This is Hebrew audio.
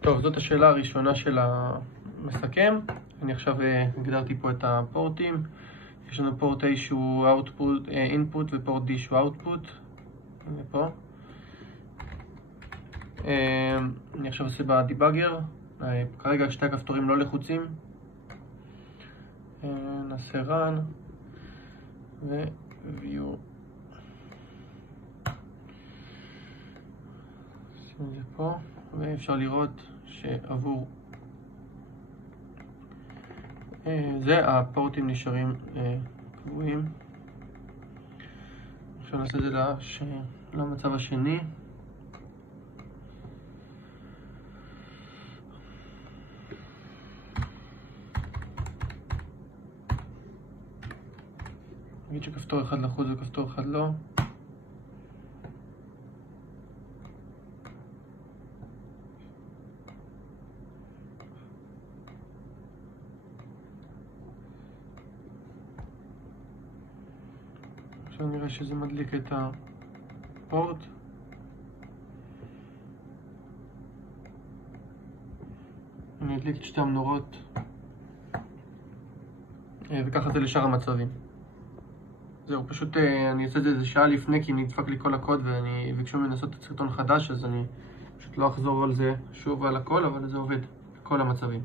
טוב, זאת השאלה הראשונה של המסכם. אני עכשיו הגדרתי פה את הפורטים. יש לנו פורט A שהוא input ופורט D שהוא output. הנה פה. אני עכשיו עושה בדיבאגר. כרגע שתי הכפתורים לא לחוצים. נעשה run ו-view. נשים את זה פה, ואפשר לראות שעבור זה הפורטים נשארים קבועים. עכשיו נעשה את זה למצב השני. נגיד שכפתור אחד לחוץ וכפתור אחד לא. עכשיו נראה שזה מדליק את הפורט. אני אדליק את שתי המנורות וככה זה לשאר המצבים. זהו, פשוט אני אעשה את זה שעה לפני כי נדפק לי כל הקוד וביקשו ממני לעשות את סרטון חדש, אז אני פשוט לא אחזור על זה שוב על הכל, אבל זה עובד בכל המצבים.